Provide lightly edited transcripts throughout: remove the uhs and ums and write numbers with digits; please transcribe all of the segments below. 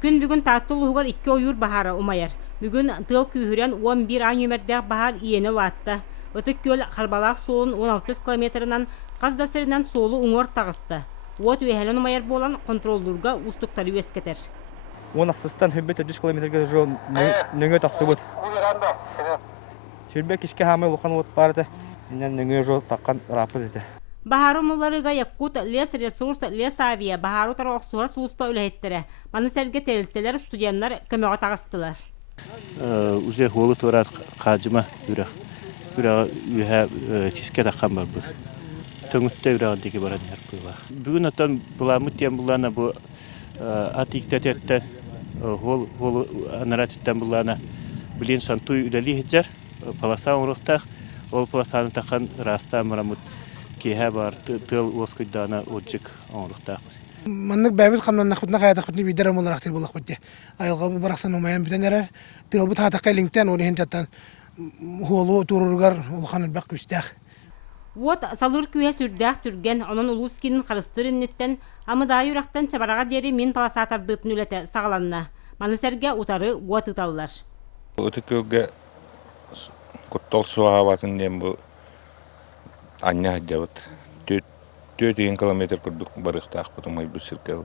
Күн бүгін таттыл ұғығар 2 ойыр бағара умайар. Бүгін тыл күйірен 11 ан өмірдәк бағар иені латты. Өтік көл қарбалақ солын 16 километрынан қаздасырынан солы ұңыр тағысты. От өйәлін умайар болан контролдурға ұстықтары өскетер. 16-стан хүббет 3 километрге жол нөңе тақсы бұд. Сүрбе кішке хамай луқан от барды. Менен нөңе жол таққан рапы деді. Бахару мұлларыға якут лес ресурс лес авия бахару тарауқ сура суыспа үләйттері. Маны сәрге тәрілттелер студиянлар көмеға тағыстылар. Уже холы турат қажыма үрәқ. Үйә тиске таққан бар бұл. Төңітті үрәғын деке баран ер бұла. Бүгін аттан бұламы тем бұлана бұл ат иктәтеттен холы анаратеттен бұлана білен сантуй үләлі хеджер. Паласа оңырықтақ. Ол паласаны таққан раста мұрамыд кеһә бар тыл оскыдана оджик оңырықтақ. Маннык бәбит қамнан нақбытна қаятақ бітні бейдер амаларақтыр болақ бітті. Айылға бұл барақсан омаян бітен әрер. Тыл бұт хатаққа линктен оны хентаттан холу турургар улхан бақ күстәқ. Вот салыр күйе сүрдәк түрген onun улускинин қарыстырыннеттен амыда юрақтан чабараға дері мен паласа тардытын үләті сағаланна. Манысәрге утары уат ұталылар. Өті көге құттол суаға батын дем бұл анна хадябыт. 4 километр күрдік барықтақ бұтым айбы сіркелі.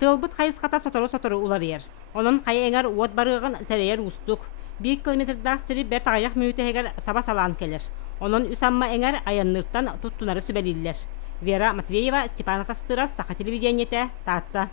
Тылбыт қайыз қата сотору улар ер. Onun қай әңер уат барығын сәрейер ұстық. 1 километрдақ сірі бәр тағаяқ мүйті әгер саба салан келер. Onun үсамма әңер аяннырттан тұттунары сүбәлілер. Вера Матвеева, Степан Кастыров, Саха телевидениеті, Татта.